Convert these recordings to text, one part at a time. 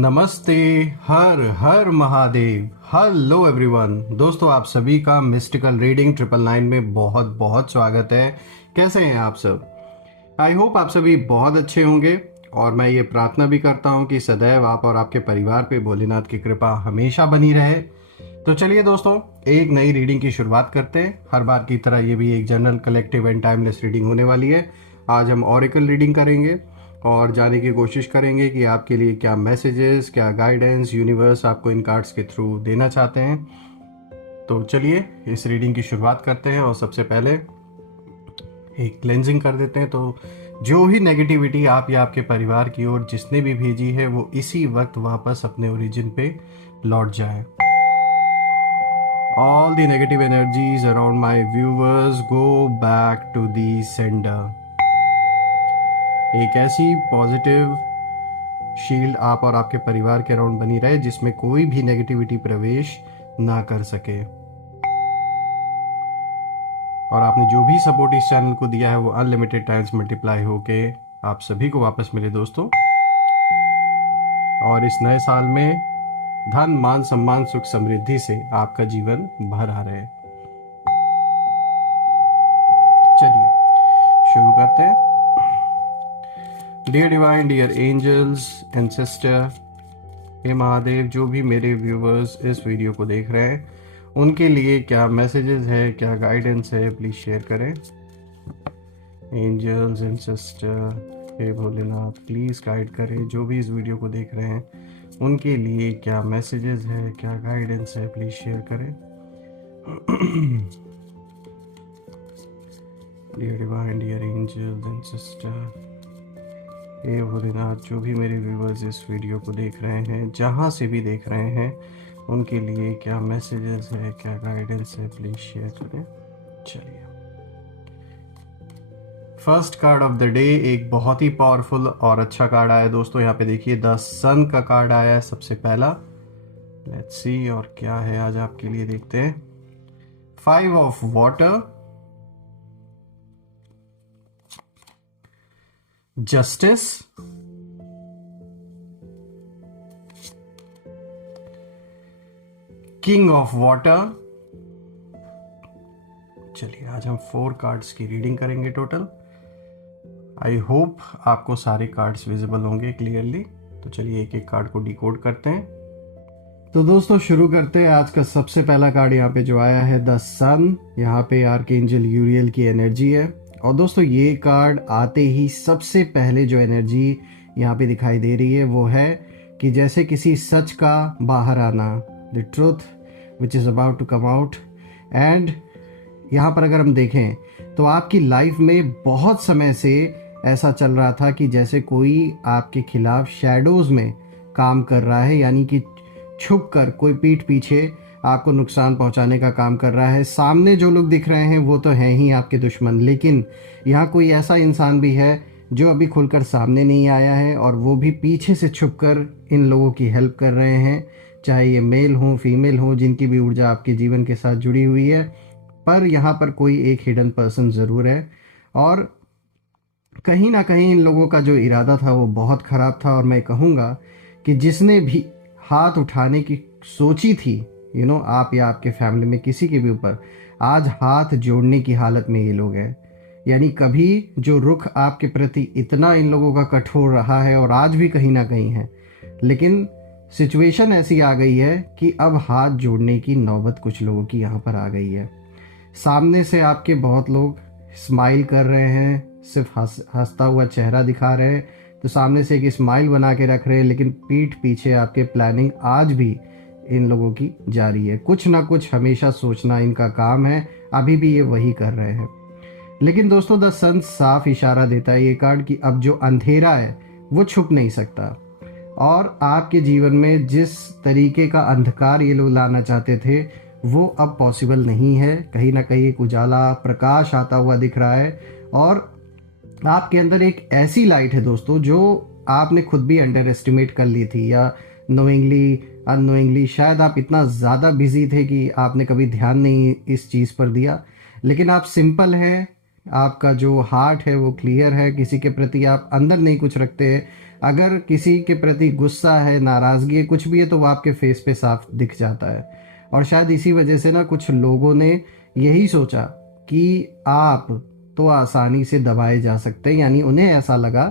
नमस्ते। Har Har Mahadev. Hello everyone. दोस्तों, आप सभी का मिस्टिकल रीडिंग 999 में बहुत बहुत स्वागत है। कैसे हैं आप सब? आई होप आप सभी बहुत अच्छे होंगे और मैं ये प्रार्थना भी करता हूँ कि सदैव आप और आपके परिवार पे भोलेनाथ की कृपा हमेशा बनी रहे। तो चलिए दोस्तों, एक नई रीडिंग की शुरुआत करते हैं। हर बार की तरह ये भी एक general, collective and timeless reading होने वाली है। आज हम ऑरेकल रीडिंग करेंगे और जानने की कोशिश करेंगे कि आपके लिए क्या मैसेजेस, क्या गाइडेंस यूनिवर्स आपको इन कार्ड्स के थ्रू देना चाहते हैं। तो चलिए इस रीडिंग की शुरुआत करते हैं और सबसे पहले एक क्लेंजिंग कर देते हैं। तो जो ही नेगेटिविटी आप या आपके परिवार की ओर जिसने भी भेजी है वो इसी वक्त वापस अपने ओरिजिन पे लौट जाए। All the negative energies around my viewers go back to the sender. एक ऐसी पॉजिटिव शील्ड आप और आपके परिवार के अराउंड बनी रहे जिसमें कोई भी नेगेटिविटी प्रवेश ना कर सके। और आपने जो भी सपोर्ट इस चैनल को दिया है वो अनलिमिटेड टाइम्स मल्टीप्लाई होके आप सभी को वापस मिले दोस्तों। और इस नए साल में धन, मान, सम्मान, सुख, समृद्धि से आपका जीवन भरा रहे। चलिए शुरू करते हैं। Dear divine, dear angels, ancestor, हे महादेव, जो भी मेरे व्यूवर्स इस वीडियो को देख रहे हैं उनके लिए क्या मैसेजेस है, क्या गाइडेंस है, प्लीज़ शेयर करें। एंजल्स, एंसेस्टर, हे भोलेनाथ, प्लीज़ गाइड करें। जो भी इस वीडियो को देख रहे हैं उनके लिए क्या मैसेजेस है, क्या गाइडेंस है, प्लीज़ शेयर करें। Dear divine, dear angels, ancestor, हे भोलेनाथ, जो भी मेरे व्यूवर्स इस वीडियो को देख रहे हैं, जहाँ से भी देख रहे हैं, उनके लिए क्या मैसेजेस है, क्या गाइडेंस है, प्लीज़ शेयर करें। चलिए, first card of the day एक बहुत ही पावरफुल और अच्छा कार्ड आया दोस्तों। यहाँ पे देखिए द सन का कार्ड आया है सबसे पहला। लेट्स सी और क्या है आज आपके लिए, देखते हैं। 5 of water, justice, king of water. चलिए आज हम 4 कार्ड्स की रीडिंग करेंगे टोटल। आई होप आपको सारे कार्ड्स विजिबल होंगे क्लियरली। तो चलिए एक एक कार्ड को डिकोड करते हैं। तो दोस्तों शुरू करते हैं। आज का सबसे पहला कार्ड यहाँ पे जो आया है द सन। यहाँ पे आर्कएंजल यूरियल की एनर्जी है। और दोस्तों ये कार्ड आते ही सबसे पहले जो एनर्जी यहाँ पे दिखाई दे रही है वो है कि जैसे किसी सच का बाहर आना, the truth which is about to come out. And यहाँ पर अगर हम देखें तो आपकी लाइफ में बहुत समय से ऐसा चल रहा था कि जैसे कोई आपके खिलाफ शैडोज़ में काम कर रहा है, यानी कि छुप कर कोई पीठ पीछे आपको नुकसान पहुंचाने का काम कर रहा है। सामने जो लोग दिख रहे हैं वो तो हैं ही आपके दुश्मन, लेकिन यहाँ कोई ऐसा इंसान भी है जो अभी खुलकर सामने नहीं आया है और वो भी पीछे से छुपकर इन लोगों की हेल्प कर रहे हैं, चाहे ये मेल हो फीमेल हो, जिनकी भी ऊर्जा आपके जीवन के साथ जुड़ी हुई है। पर यहाँ पर कोई एक हिडन पर्सन ज़रूर है और कहीं ना कहीं इन लोगों का जो इरादा था वो बहुत ख़राब था। और मैं कहूँगा कि जिसने भी हाथ उठाने की सोची थी, आप या आपके फैमिली में किसी के भी ऊपर, आज हाथ जोड़ने की हालत में ये लोग हैं। यानी कभी जो रुख आपके प्रति इतना इन लोगों का कठोर रहा है और आज भी कहीं ना कहीं है, लेकिन सिचुएशन ऐसी आ गई है कि अब हाथ जोड़ने की नौबत कुछ लोगों की यहाँ पर आ गई है। सामने से आपके बहुत लोग स्माइल कर रहे हैं, सिर्फ हंसता हुआ चेहरा दिखा रहे हैं, तो सामने से एक स्माइल बना के रख रहे हैं, लेकिन पीठ पीछे आपके प्लानिंग आज भी इन लोगों की जारी है। कुछ ना कुछ हमेशा सोचना इनका काम है, अभी भी ये वही कर रहे हैं। लेकिन दोस्तों द सन साफ इशारा देता है ये कार्ड कि अब जो अंधेरा है वो छुप नहीं सकता और आपके जीवन में जिस तरीके का अंधकार ये लोग लाना चाहते थे वो अब पॉसिबल नहीं है। कहीं ना कहीं एक उजाला, प्रकाश आता हुआ दिख रहा है और आपके अंदर एक ऐसी लाइट है दोस्तों जो आपने खुद भी अंडर एस्टिमेट कर ली थी, या नोइंगली अननोइंगली शायद आप इतना ज़्यादा बिजी थे कि आपने कभी ध्यान नहीं इस चीज़ पर दिया। लेकिन आप सिंपल हैं, आपका जो हार्ट है वो क्लियर है, किसी के प्रति आप अंदर नहीं कुछ रखते हैं। अगर किसी के प्रति गुस्सा है, नाराज़गी है, कुछ भी है, तो वो आपके फेस पे साफ दिख जाता है। और शायद इसी वजह से ना कुछ लोगों ने यही सोचा कि आप तो आसानी से दबाए जा सकते हैं, यानी उन्हें ऐसा लगा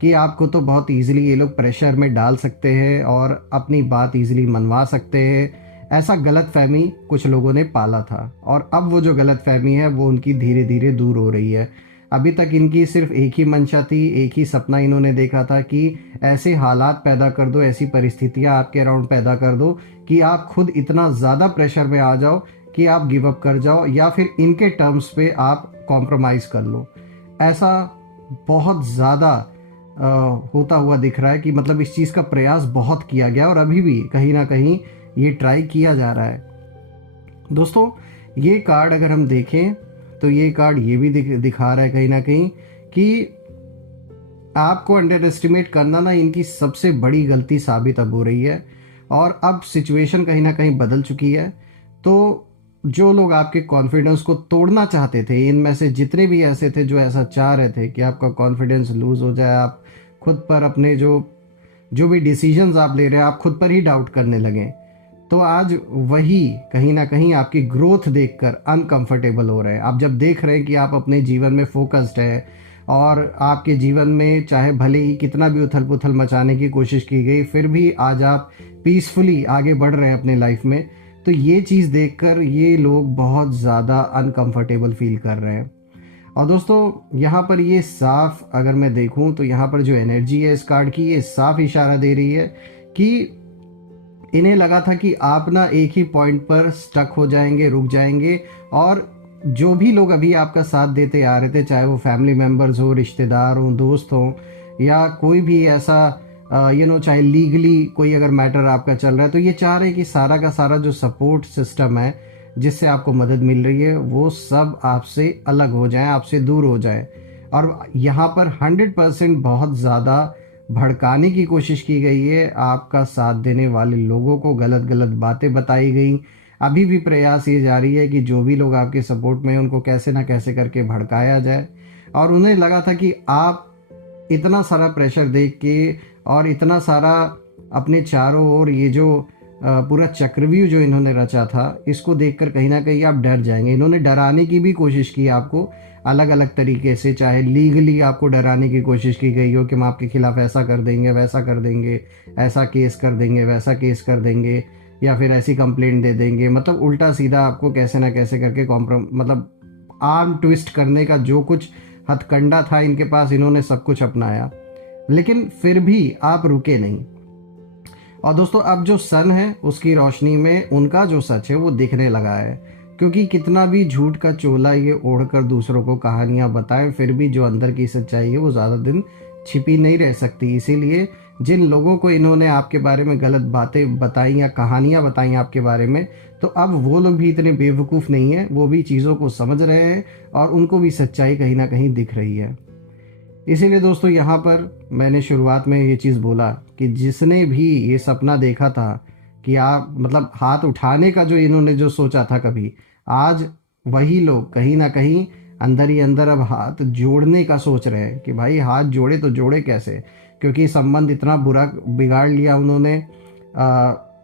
कि आपको तो बहुत ईजिली ये लोग प्रेशर में डाल सकते हैं और अपनी बात ईजिली मनवा सकते हैं। ऐसा गलत फहमी कुछ लोगों ने पाला था, और अब वो जो गलत फहमी है वो उनकी धीरे धीरे दूर हो रही है। अभी तक इनकी सिर्फ एक ही मंशा थी, एक ही सपना इन्होंने देखा था कि ऐसे हालात पैदा कर दो, ऐसी परिस्थितियां आपके अराउंड पैदा कर दो कि आप खुद इतना ज़्यादा प्रेशर में आ जाओ कि आप गिव अप कर जाओ, या फिर इनके टर्म्स पे आप कॉम्प्रोमाइज़ कर लो। ऐसा बहुत ज़्यादा होता हुआ दिख रहा है कि मतलब इस चीज़ का प्रयास बहुत किया गया और अभी भी कहीं ना कहीं ये ट्राई किया जा रहा है। दोस्तों, ये कार्ड अगर हम देखें तो ये कार्ड ये भी दिखा रहा है कहीं ना कहीं कि आपको अंडर एस्टिमेट करना ना इनकी सबसे बड़ी गलती साबित अब हो रही है, और अब सिचुएशन कहीं ना कहीं बदल चुकी है। तो जो लोग आपके कॉन्फिडेंस को तोड़ना चाहते थे, इनमें से जितने भी ऐसे थे जो ऐसा चाह रहे थे कि आपका कॉन्फिडेंस लूज हो जाए, आप खुद पर अपने जो जो भी डिसीजंस आप ले रहे हैं आप खुद पर ही डाउट करने लगें, तो आज वही कहीं ना कहीं आपकी ग्रोथ देखकर अनकंफर्टेबल हो रहे हैं। आप जब देख रहे हैं कि आप अपने जीवन में फोकस्ड है, और आपके जीवन में चाहे भले ही कितना भी उथल पुथल मचाने की कोशिश की गई, फिर भी आज आप पीसफुली आगे बढ़ रहे हैं अपने लाइफ में, तो ये चीज़ देखकर ये लोग बहुत ज़्यादा अनकंफर्टेबल फील कर रहे हैं। और दोस्तों, यहाँ पर ये साफ अगर मैं देखूँ तो यहाँ पर जो एनर्जी है इस कार्ड की, ये साफ इशारा दे रही है कि इन्हें लगा था कि आप ना एक ही पॉइंट पर स्टक हो जाएंगे, रुक जाएंगे, और जो भी लोग अभी आपका साथ देते आ रहे थे, चाहे वो फैमिली मेम्बर्स हो, रिश्तेदार हो, दोस्त हो, या कोई भी ऐसा चाहे लीगली कोई अगर मैटर आपका चल रहा है, तो ये चाह रहे हैं कि सारा का सारा जो सपोर्ट सिस्टम है जिससे आपको मदद मिल रही है वो सब आपसे अलग हो जाए, आपसे दूर हो जाए। और यहाँ पर 100% बहुत ज़्यादा भड़काने की कोशिश की गई है, आपका साथ देने वाले लोगों को गलत गलत बातें बताई गई। अभी भी प्रयास ये जारी है कि जो भी लोग आपके सपोर्ट में हैं उनको कैसे ना कैसे करके भड़काया जाए। और उन्हें लगा था कि आप इतना सारा प्रेशर देख के और इतना सारा अपने चारों ओर ये जो पूरा चक्रव्यूह जो इन्होंने रचा था, इसको देखकर कहीं ना कहीं आप डर जाएंगे। इन्होंने डराने की भी कोशिश की आपको अलग अलग तरीके से, चाहे लीगली आपको डराने की कोशिश की गई हो कि हम आपके खिलाफ ऐसा कर देंगे, वैसा कर देंगे, ऐसा केस कर देंगे, वैसा केस कर देंगे, या फिर ऐसी कंप्लेंट दे देंगे। मतलब उल्टा सीधा आपको कैसे ना कैसे करके मतलब आर्म ट्विस्ट करने का जो कुछ हथकंडा था इनके पास, इन्होंने सब कुछ अपनाया, लेकिन फिर भी आप रुके नहीं। और दोस्तों, अब जो सन है उसकी रोशनी में उनका जो सच है वो दिखने लगा है, क्योंकि कितना भी झूठ का चोला ये ओढ़कर दूसरों को कहानियां बताएं, फिर भी जो अंदर की सच्चाई है वो ज़्यादा दिन छिपी नहीं रह सकती। इसीलिए जिन लोगों को इन्होंने आपके बारे में गलत बातें बताई या कहानियां बताई आपके बारे में, तो अब वो लोग भी इतने बेवकूफ़ नहीं हैं, वो भी चीज़ों को समझ रहे हैं और उनको भी सच्चाई कहीं ना कहीं दिख रही है। इसीलिए दोस्तों, यहाँ पर मैंने शुरुआत में ये चीज़ बोला कि जिसने भी ये सपना देखा था कि आप मतलब हाथ उठाने का जो इन्होंने जो सोचा था कभी, आज वही लोग कहीं ना कहीं अंदर ही अंदर अब हाथ जोड़ने का सोच रहे हैं कि भाई हाथ जोड़े तो जोड़े कैसे, क्योंकि संबंध इतना बुरा बिगाड़ लिया उन्होंने।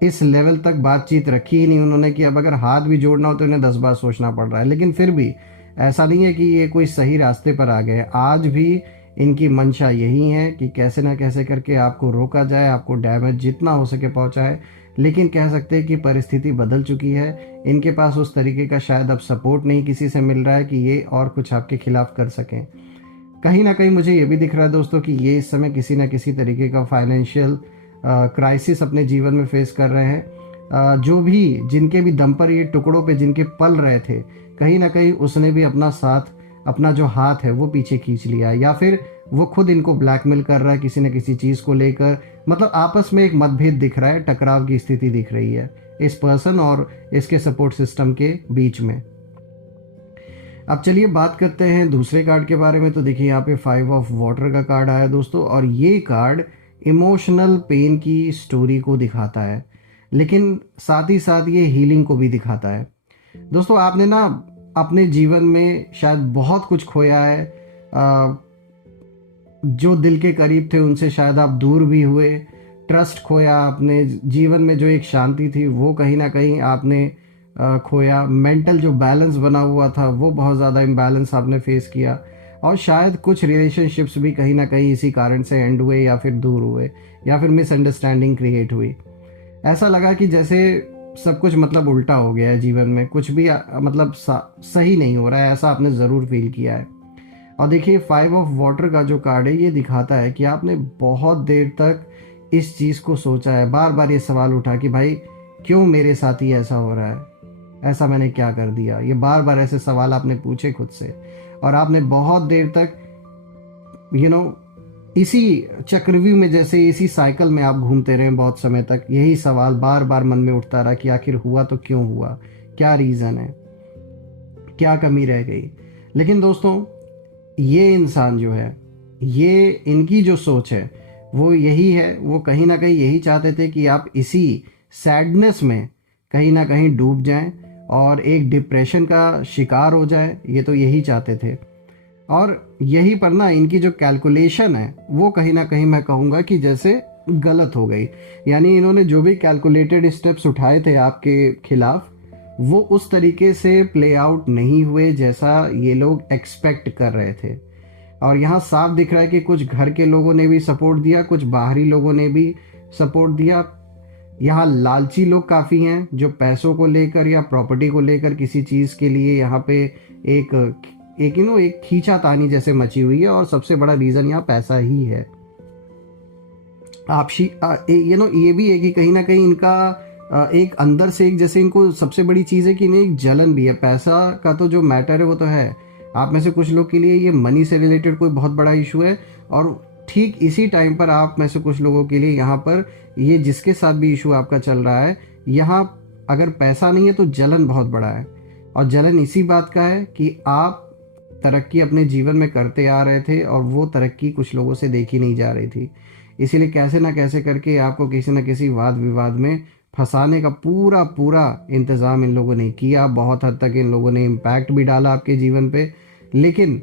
इस लेवल तक बातचीत रखी ही नहीं उन्होंने कि अब अगर हाथ भी जोड़ना हो तो इन्हें 10 बार सोचना पड़ रहा है। लेकिन फिर भी ऐसा नहीं है कि ये कोई सही रास्ते पर आ गए। आज भी इनकी मंशा यही है कि कैसे ना कैसे करके आपको रोका जाए, आपको डैमेज जितना हो सके पहुंचाए। लेकिन कह सकते हैं कि परिस्थिति बदल चुकी है, इनके पास उस तरीके का शायद अब सपोर्ट नहीं किसी से मिल रहा है कि ये और कुछ आपके खिलाफ कर सकें। कहीं ना कहीं मुझे ये भी दिख रहा है दोस्तों कि ये इस समय किसी ना किसी तरीके का फाइनेंशियल क्राइसिस अपने जीवन में फेस कर रहे हैं। जो भी जिनके भी दम पर ये टुकड़ों पे जिनके पल रहे थे, कहीं ना कहीं उसने भी अपना साथ, अपना जो हाथ है वो पीछे खींच लिया, या फिर वो खुद इनको ब्लैकमेल कर रहा है किसी न किसी चीज़ को लेकर। मतलब आपस में एक मतभेद दिख रहा है, टकराव की स्थिति दिख रही है इस पर्सन और इसके सपोर्ट सिस्टम के बीच में। अब चलिए बात करते हैं दूसरे कार्ड के बारे में। तो देखिए यहाँ पे 5 ऑफ वाटर का कार्ड आया दोस्तों, और ये कार्ड इमोशनल पेन की स्टोरी को दिखाता है, लेकिन साथ ही साथ ये हीलिंग को भी दिखाता है। दोस्तों, आपने ना अपने जीवन में शायद बहुत कुछ खोया है। जो दिल के करीब थे उनसे शायद आप दूर भी हुए, ट्रस्ट खोया आपने, जीवन में जो एक शांति थी वो कहीं ना कहीं आपने खोया, मेंटल जो बैलेंस बना हुआ था वो बहुत ज़्यादा इम्बैलेंस आपने फेस किया, और शायद कुछ रिलेशनशिप्स भी कहीं ना कहीं इसी कारण से एंड हुए या फिर दूर हुए या फिर मिसअंडरस्टैंडिंग क्रिएट हुई। ऐसा लगा कि जैसे सब कुछ मतलब उल्टा हो गया है जीवन में, कुछ भी मतलब सही नहीं हो रहा है, ऐसा आपने ज़रूर फील किया है। और देखिए 5 ऑफ वाटर का जो कार्ड है ये दिखाता है कि आपने बहुत देर तक इस चीज़ को सोचा है, बार बार ये सवाल उठा कि भाई क्यों मेरे साथ ही ऐसा हो रहा है, ऐसा मैंने क्या कर दिया। ये बार बार ऐसे सवाल आपने पूछे खुद से, और आपने बहुत देर तक इसी चक्रव्यूह में, जैसे इसी साइकिल में आप घूमते रहे बहुत समय तक, यही सवाल बार बार मन में उठता रहा कि आखिर हुआ तो क्यों हुआ, क्या रीज़न है, क्या कमी रह गई। लेकिन दोस्तों ये इंसान जो है, ये इनकी जो सोच है वो यही है, वो कहीं ना कहीं यही चाहते थे कि आप इसी सैडनेस में कहीं ना कहीं डूब जाएं और एक डिप्रेशन का शिकार हो जाए, ये तो यही चाहते थे। और यही पर ना इनकी जो कैलकुलेशन है वो कहीं ना कहीं मैं कहूँगा कि जैसे गलत हो गई। यानी इन्होंने जो भी कैलकुलेटेड स्टेप्स उठाए थे आपके खिलाफ, वो उस तरीके से प्ले आउट नहीं हुए जैसा ये लोग एक्सपेक्ट कर रहे थे। और यहाँ साफ दिख रहा है कि कुछ घर के लोगों ने भी सपोर्ट दिया, कुछ बाहरी लोगों ने भी सपोर्ट दिया। यहाँ लालची लोग काफ़ी हैं जो पैसों को लेकर या प्रॉपर्टी को लेकर किसी चीज़ के लिए यहाँ पे एक एक एक खींचातानी जैसे मची हुई है, और सबसे बड़ा रीज़न यहाँ पैसा ही है। ये भी है कि कहीं ना कहीं इनका एक अंदर से एक, जैसे इनको सबसे बड़ी चीज़ है कि इन्हें एक जलन भी है। पैसा का तो जो मैटर है वो तो है, आप में से कुछ लोग के लिए ये मनी से रिलेटेड कोई बहुत बड़ा इशू है, और ठीक इसी टाइम पर आप में से कुछ लोगों के लिए यहाँ पर ये जिसके साथ भी इशू आपका चल रहा है, यहाँ अगर पैसा नहीं है तो जलन बहुत बड़ा है। और जलन इसी बात का है कि आप तरक्की अपने जीवन में करते आ रहे थे और वो तरक्की कुछ लोगों से देखी नहीं जा रही थी, इसीलिए कैसे ना कैसे करके आपको किसी न किसी वाद विवाद में फंसाने का पूरा पूरा इंतज़ाम इन लोगों ने किया। बहुत हद तक इन लोगों ने इम्पैक्ट भी डाला आपके जीवन पे। लेकिन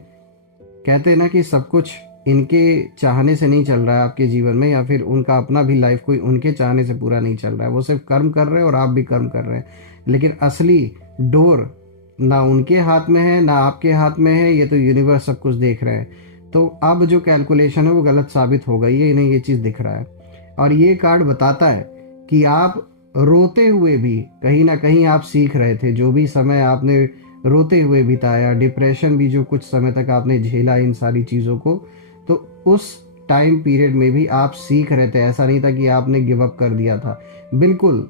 कहते हैं ना कि सब कुछ इनके चाहने से नहीं चल रहा है आपके जीवन में, या फिर उनका अपना भी लाइफ कोई उनके चाहने से पूरा नहीं चल रहा है। वो सिर्फ कर्म कर रहे हैं और आप भी कर्म कर रहे हैं, लेकिन असली डोर ना उनके हाथ में है ना आपके हाथ में है, ये तो यूनिवर्स सब कुछ देख रहे हैं। तो अब जो कैलकुलेशन है वो गलत साबित हो गई है, इन्हें ये चीज़ दिख रहा है। और ये कार्ड बताता है कि आप रोते हुए भी कहीं ना कहीं आप सीख रहे थे, जो भी समय आपने रोते हुए बिताया, डिप्रेशन भी जो कुछ समय तक आपने झेला इन सारी चीज़ों को, तो उस टाइम पीरियड में भी आप सीख रहे थे। ऐसा नहीं था कि आपने गिव अप कर दिया था। बिल्कुल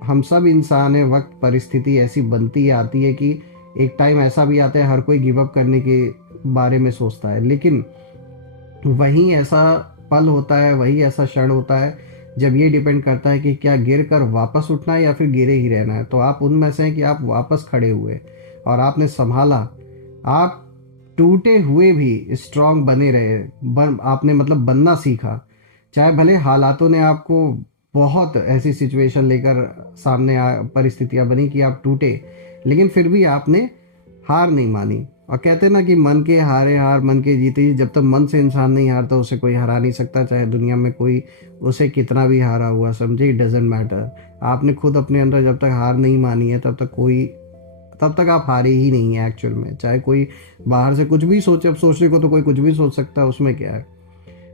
हम सब इंसान हैं, वक्त परिस्थिति ऐसी बनती आती है कि एक टाइम ऐसा भी आता है हर कोई गिव अप करने के बारे में सोचता है, लेकिन वहीं ऐसा पल होता है, वही ऐसा क्षण होता है जब ये डिपेंड करता है कि क्या गिर कर वापस उठना है या फिर गिरे ही रहना है। तो आप उनमें से हैं कि आप वापस खड़े हुए और आपने संभाला, आप टूटे हुए भी स्ट्रांग बने रहे, आपने मतलब बनना सीखा। चाहे भले हालातों ने आपको बहुत ऐसी सिचुएशन लेकर सामने परिस्थितियां बनी कि आप टूटे, लेकिन फिर भी आपने हार नहीं मानी। और कहते हैं ना कि मन के हारे हार मन के जीते ही। जब तक मन से इंसान नहीं हारता उसे कोई हरा नहीं सकता, चाहे दुनिया में कोई उसे कितना भी हारा हुआ समझे, इट डजेंट मैटर। आपने खुद अपने अंदर जब तक हार नहीं मानी है तब तक आप हारे ही नहीं है एक्चुअल में। चाहे कोई बाहर से कुछ भी सोचे, अब सोचने को तो कोई कुछ भी सोच सकता है, उसमें क्या है।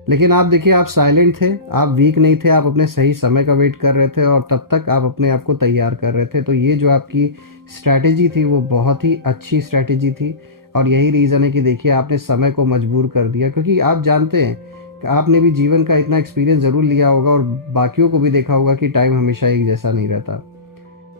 लेकिन आप देखिए, आप साइलेंट थे, आप वीक नहीं थे, आप अपने सही समय का वेट कर रहे थे और तब तक आप अपने आप को तैयार कर रहे थे। तो ये जो आपकी स्ट्रैटेजी थी वो बहुत ही अच्छी स्ट्रैटेजी थी, और यही रीज़न है कि देखिए आपने समय को मजबूर कर दिया, क्योंकि आप जानते हैं कि आपने भी जीवन का इतना एक्सपीरियंस ज़रूर लिया होगा और बाकियों को भी देखा होगा कि टाइम हमेशा एक जैसा नहीं रहता।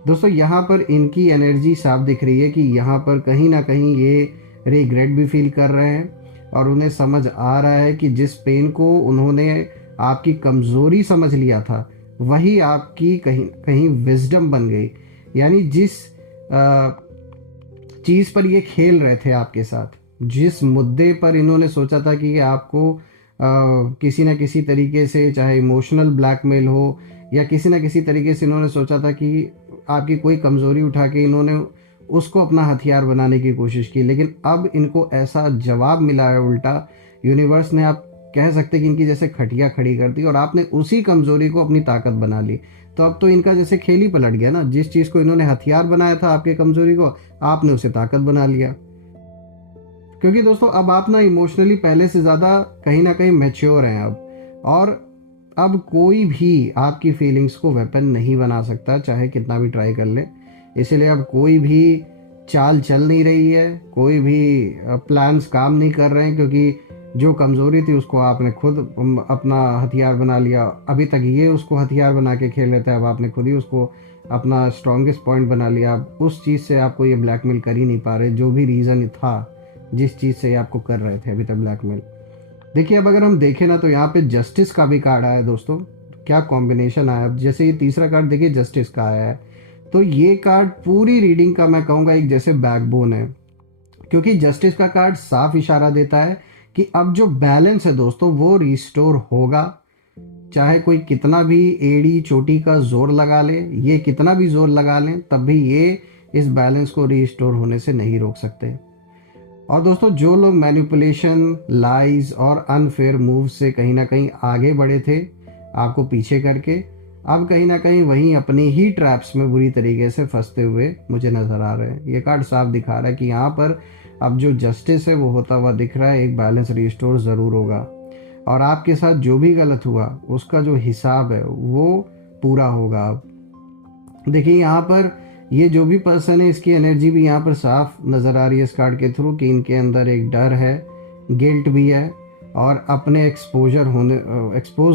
दोस्तों यहाँ पर इनकी एनर्जी साफ दिख रही है कि यहाँ पर कहीं ना कहीं ये रिग्रेट भी फील कर रहे हैं, और उन्हें समझ आ रहा है कि जिस पेन को उन्होंने आपकी कमज़ोरी समझ लिया था वही आपकी कहीं कहीं विजडम बन गई। यानी जिस चीज़ पर ये खेल रहे थे आपके साथ, जिस मुद्दे पर इन्होंने सोचा था कि आपको किसी न किसी तरीके से, चाहे इमोशनल ब्लैकमेल हो या किसी न किसी तरीके से इन्होंने सोचा था कि आपकी कोई कमज़ोरी उठा के इन्होंने उसको अपना हथियार बनाने की कोशिश की, लेकिन अब इनको ऐसा जवाब मिला है उल्टा, यूनिवर्स ने, आप कह सकते कि इनकी जैसे खटिया खड़ी कर दी और आपने उसी कमजोरी को अपनी ताकत बना ली। तो अब तो इनका जैसे खेल ही पलट गया ना, जिस चीज़ को इन्होंने हथियार बनाया था आपके कमजोरी को, आपने उसे ताकत बना लिया। क्योंकि दोस्तों अब आप ना इमोशनली पहले से ज़्यादा कहीं ना कहीं मैच्योर हैं अब, और अब कोई भी आपकी फीलिंग्स को वेपन नहीं बना सकता, चाहे कितना भी ट्राई कर ले। इसीलिए अब कोई भी चाल चल नहीं रही है, कोई भी प्लान्स काम नहीं कर रहे हैं, क्योंकि जो कमज़ोरी थी उसको आपने खुद अपना हथियार बना लिया। अभी तक ये उसको हथियार बना के खेल लेता है, अब आपने खुद ही उसको अपना स्ट्रॉन्गेस्ट पॉइंट बना लिया। अब उस चीज़ से आपको ये ब्लैकमेल कर ही नहीं पा रहे, जो भी रीज़न था जिस चीज़ से आपको कर रहे थे अभी तक ब्लैकमेल। देखिए अब अगर हम देखें ना, तो यहाँ पे जस्टिस का भी कार्ड आया है दोस्तों, क्या कॉम्बिनेशन आया। अब जैसे ये तीसरा कार्ड देखिए जस्टिस का आया है, तो ये कार्ड पूरी रीडिंग का मैं कहूँगा एक जैसे बैकबोन है, क्योंकि जस्टिस का कार्ड साफ इशारा देता है कि अब जो बैलेंस है दोस्तों वो रिस्टोर होगा। चाहे कोई कितना भी एड़ी चोटी का जोर लगा ले, ये कितना भी जोर लगा लें, तब भी ये इस बैलेंस को रिस्टोर होने से नहीं रोक सकते। और दोस्तों जो लोग मैनिपुलेशन, लाइज और अनफेयर मूव से कहीं ना कहीं आगे बढ़े थे आपको पीछे करके, अब कहीं ना कहीं वहीं अपने ही ट्रैप्स में बुरी तरीके से फंसते हुए मुझे नज़र आ रहे हैं। ये कार्ड साफ दिखा रहा है कि यहाँ पर अब जो जस्टिस है वो होता हुआ दिख रहा है, एक बैलेंस रिस्टोर ज़रूर होगा, और आपके साथ जो भी गलत हुआ उसका जो हिसाब है वो पूरा होगा। अब देखिए यहाँ पर ये जो भी पर्सन है, इसकी एनर्जी भी यहाँ पर साफ नज़र आ रही है इस कार्ड के थ्रू, कि इनके अंदर एक डर है, गिल्ट भी है, और अपने एक्सपोज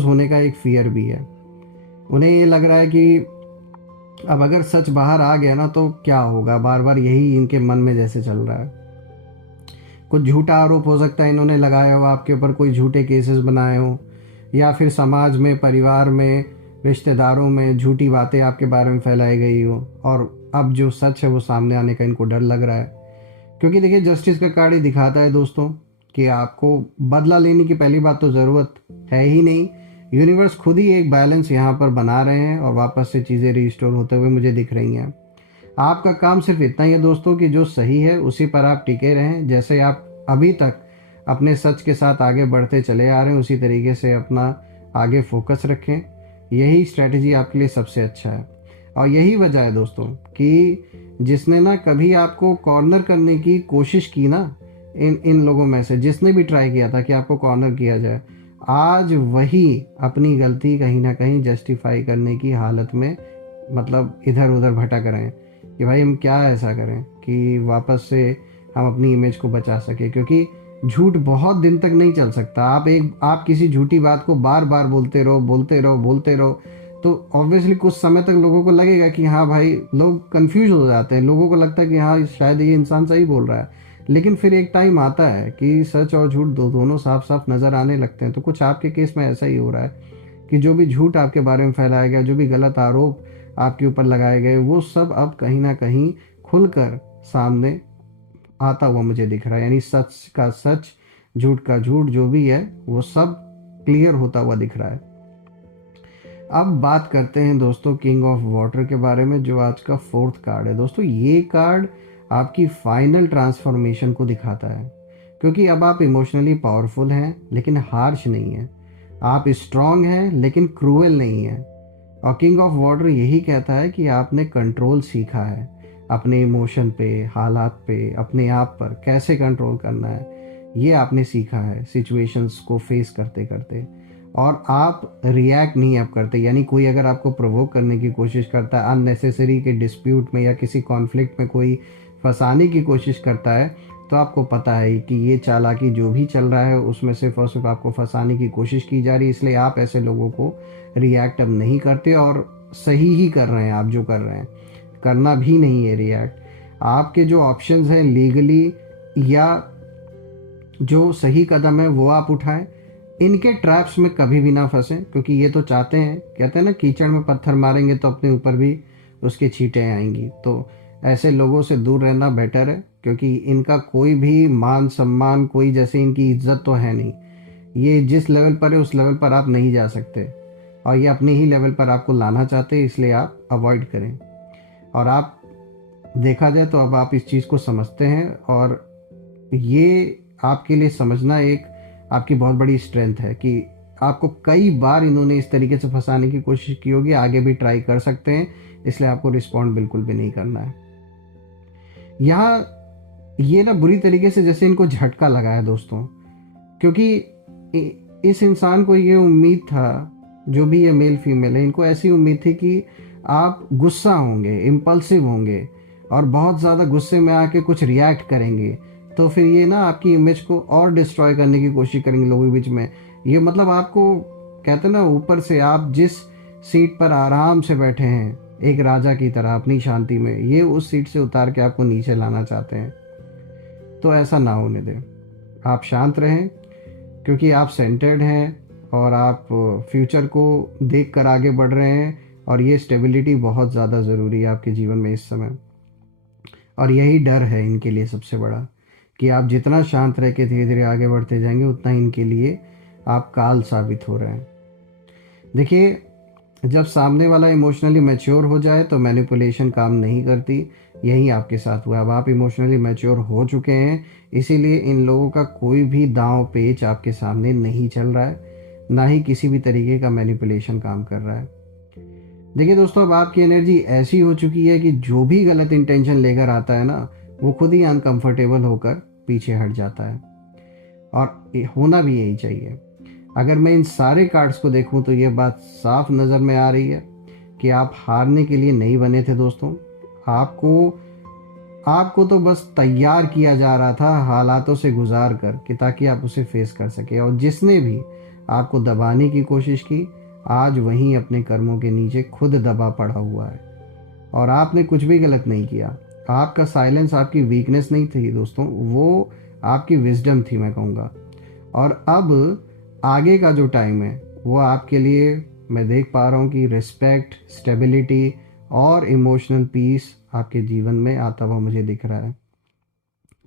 होने का एक फियर भी है। उन्हें ये लग रहा है कि अब अगर सच बाहर आ गया ना तो क्या होगा, बार बार यही इनके मन में जैसे चल रहा है। कुछ झूठा आरोप हो सकता है इन्होंने लगाया हो आपके ऊपर, कोई झूठे केसेस बनाए हो, या फिर समाज में, परिवार में, रिश्तेदारों में झूठी बातें आपके बारे में फैलाई गई हो, और अब जो सच है वो सामने आने का इनको डर लग रहा है। क्योंकि देखिए जस्टिस का कार्ड ही दिखाता है दोस्तों कि आपको बदला लेने की पहली बात तो ज़रूरत है ही नहीं, यूनिवर्स खुद ही एक बैलेंस यहाँ पर बना रहे हैं और वापस से चीज़ें रिस्टोर होते हुए मुझे दिख रही हैं। आपका काम सिर्फ इतना ही है दोस्तों कि जो सही है उसी पर आप टिके रहें, जैसे आप अभी तक अपने सच के साथ आगे बढ़ते चले आ रहे हैं उसी तरीके से अपना आगे फोकस रखें। यही स्ट्रैटेजी आपके लिए सबसे अच्छा है, और यही वजह है दोस्तों कि जिसने ना कभी आपको कॉर्नर करने की कोशिश की ना, इन लोगों में से जिसने भी ट्राई किया था कि आपको कॉर्नर किया जाए, आज वही अपनी गलती कहीं ना कहीं जस्टिफाई करने की हालत में, मतलब इधर उधर भटक रहे हैं कि भाई हम क्या ऐसा करें कि वापस से हम अपनी इमेज को बचा सके। क्योंकि झूठ बहुत दिन तक नहीं चल सकता। आप किसी झूठी बात को बार बार बोलते रहो बोलते रहो बोलते रहो, तो ऑब्वियसली कुछ समय तक लोगों को लगेगा कि हाँ भाई, लोग कंफ्यूज हो जाते हैं, लोगों को लगता है कि हाँ शायद ये इंसान सही बोल रहा है। लेकिन फिर एक टाइम आता है कि सच और झूठ दोनों साफ साफ नज़र आने लगते हैं। तो कुछ आपके केस में ऐसा ही हो रहा है कि जो भी झूठ आपके बारे में फैलाया गया, जो भी गलत आरोप आपके ऊपर लगाए गए, वो सब अब कहीं ना कहीं खुलकर सामने आता हुआ मुझे दिख रहा है। यानी सच का सच, झूठ का झूठ, जो भी है वो सब क्लियर होता हुआ दिख रहा है। अब बात करते हैं दोस्तों किंग ऑफ वाटर के बारे में, जो आज का 4th कार्ड है। दोस्तों ये कार्ड आपकी फाइनल ट्रांसफॉर्मेशन को दिखाता है, क्योंकि अब आप इमोशनली पावरफुल हैं लेकिन हार्श नहीं हैं, आप स्ट्रांग हैं लेकिन क्रूएल नहीं हैं। और किंग ऑफ वाटर यही कहता है कि आपने कंट्रोल सीखा है अपने इमोशन पे, हालात पे, अपने आप पर कैसे कंट्रोल करना है, ये आपने सीखा है सिचुएशंस को फेस करते करते। और आप रिएक्ट नहीं अब करते, यानी कोई अगर आपको प्रोवोक करने की कोशिश करता है, अननेसेसरी के डिस्प्यूट में या किसी कॉन्फ्लिक्ट में कोई फंसाने की कोशिश करता है, तो आपको पता है कि ये चालाकी जो भी चल रहा है उसमें सिर्फ और सिर्फ आपको फंसाने की कोशिश की जा रही है। इसलिए आप ऐसे लोगों को रिएक्ट अब नहीं करते, और सही ही कर रहे हैं आप जो कर रहे हैं, करना भी नहीं है रिएक्ट। आपके जो ऑप्शंस हैं लीगली या जो सही कदम है वो आप उठाएं, इनके ट्रैप्स में कभी भी ना फंसें, क्योंकि ये तो चाहते हैं, कहते हैं ना कीचड़ में पत्थर मारेंगे तो अपने ऊपर भी उसके छींटे आएंगी। तो ऐसे लोगों से दूर रहना बेटर है, क्योंकि इनका कोई भी मान सम्मान, कोई जैसे इनकी इज्जत तो है नहीं। ये जिस लेवल पर है उस लेवल पर आप नहीं जा सकते, और ये अपने ही लेवल पर आपको लाना चाहते हैं, इसलिए आप अवॉइड करें। और आप देखा जाए तो अब आप इस चीज़ को समझते हैं, और ये आपके लिए समझना एक आपकी बहुत बड़ी स्ट्रेंथ है कि आपको कई बार इन्होंने इस तरीके से फंसाने की कोशिश की होगी, आगे भी ट्राई कर सकते हैं, इसलिए आपको रिस्पॉन्ड बिल्कुल भी नहीं करना है। यहाँ ये ना बुरी तरीके से जैसे इनको झटका लगा है दोस्तों, क्योंकि इस इंसान को ये उम्मीद था, जो भी ये मेल फीमेल है, इनको ऐसी उम्मीद थी कि आप गुस्सा होंगे, इम्पल्सिव होंगे और बहुत ज़्यादा गुस्से में आके कुछ रिएक्ट करेंगे, तो फिर ये ना आपकी इमेज को और डिस्ट्रॉय करने की कोशिश करेंगे लोगों के बीच में। ये मतलब आपको कहते हैं ना, ऊपर से आप जिस सीट पर आराम से बैठे हैं एक राजा की तरह अपनी शांति में, ये उस सीट से उतार के आपको नीचे लाना चाहते हैं। तो ऐसा ना होने दें, आप शांत रहें, क्योंकि आप सेंटर्ड हैं और आप फ्यूचर को देख कर आगे बढ़ रहे हैं, और ये स्टेबिलिटी बहुत ज़्यादा ज़रूरी है आपके जीवन में इस समय। और यही डर है इनके लिए सबसे बड़ा, कि आप जितना शांत रह के धीरे धीरे आगे बढ़ते जाएंगे, उतना इनके लिए आप काल साबित हो रहे हैं। देखिए, जब सामने वाला इमोशनली मैच्योर हो जाए तो मैनिपुलेशन काम नहीं करती। यही आपके साथ हुआ। अब आप इमोशनली मैच्योर हो चुके हैं, इसीलिए इन लोगों का कोई भी दांव पेच आपके सामने नहीं चल रहा है, ना ही किसी भी तरीके का मैनिपुलेशन काम कर रहा है। देखिए दोस्तों, अब आपकी एनर्जी ऐसी हो चुकी है कि जो भी गलत इंटेंशन लेकर आता है ना, वो खुद ही अनकंफर्टेबल होकर पीछे हट जाता है, और होना भी यही चाहिए। अगर मैं इन सारे कार्ड्स को देखूं तो ये बात साफ नज़र में आ रही है कि आप हारने के लिए नहीं बने थे दोस्तों। आपको तो बस तैयार किया जा रहा था हालातों से गुजार कर, कि ताकि आप उसे फेस कर सके। और जिसने भी आपको दबाने की कोशिश की, आज वहीं अपने कर्मों के नीचे खुद दबा पड़ा हुआ है, और आपने कुछ भी गलत नहीं किया। आपका साइलेंस आपकी वीकनेस नहीं थी दोस्तों, वो आपकी विजडम थी, मैं कहूँगा। और अब आगे का जो टाइम है वो आपके लिए, मैं देख पा रहा हूँ कि रिस्पेक्ट, स्टेबिलिटी और इमोशनल पीस आपके जीवन में आता हुआ मुझे दिख रहा है।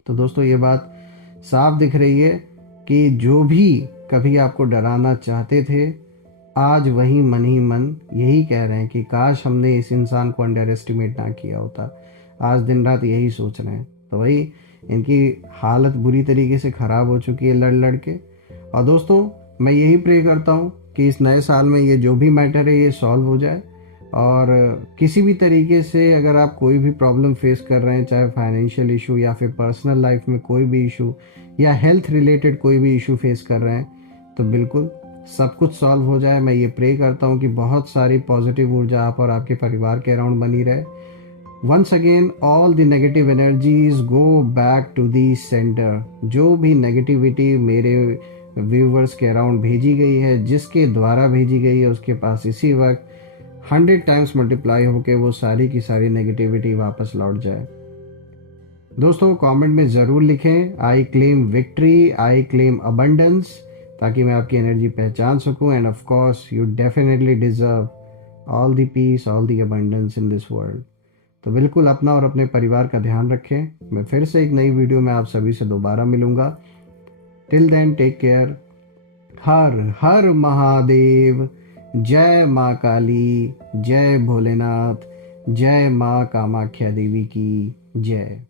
तो दोस्तों, ये बात साफ दिख रही है कि जो भी कभी आपको डराना चाहते थे, आज वही मन ही मन यही कह रहे हैं कि काश हमने इस इंसान को अंडर एस्टिमेट ना किया होता। आज दिन रात यही सोच रहे हैं। तो वही इनकी हालत बुरी तरीके से ख़राब हो चुकी है लड़ लड़ के। और दोस्तों, मैं यही प्रे करता हूँ कि इस नए साल में ये जो भी मैटर है ये सॉल्व हो जाए, और किसी भी तरीके से अगर आप कोई भी प्रॉब्लम फेस कर रहे हैं, चाहे फाइनेंशियल इशू या फिर पर्सनल लाइफ में कोई भी इशू या हेल्थ रिलेटेड कोई भी इशू फेस कर रहे हैं, तो बिल्कुल सब कुछ सॉल्व हो जाए। मैं ये प्रे करता हूँ कि बहुत सारी पॉजिटिव ऊर्जा आप और आपके परिवार के अराउंड बनी रहे। Once again all the negative energies go back to the centre. जो भी नेगेटिविटी मेरे व्यूवर्स के अराउंड भेजी गई है, जिसके द्वारा भेजी गई है, उसके पास इसी वक्त 100 टाइम्स मल्टीप्लाई होके वो सारी की सारी नेगेटिविटी वापस लौट जाए। दोस्तों, कमेंट में ज़रूर लिखें, I claim victory, I claim abundance, ताकि मैं आपकी एनर्जी पहचान सकूं। And of course you definitely deserve all the peace, all the abundance in this world. तो बिल्कुल अपना और अपने परिवार का ध्यान रखें। मैं फिर से एक नई वीडियो में आप सभी से दोबारा मिलूंगा। Till then take care. Har Har Mahadev. जय माँ काली, जय भोलेनाथ, जय माँ कामाख्या देवी की जय।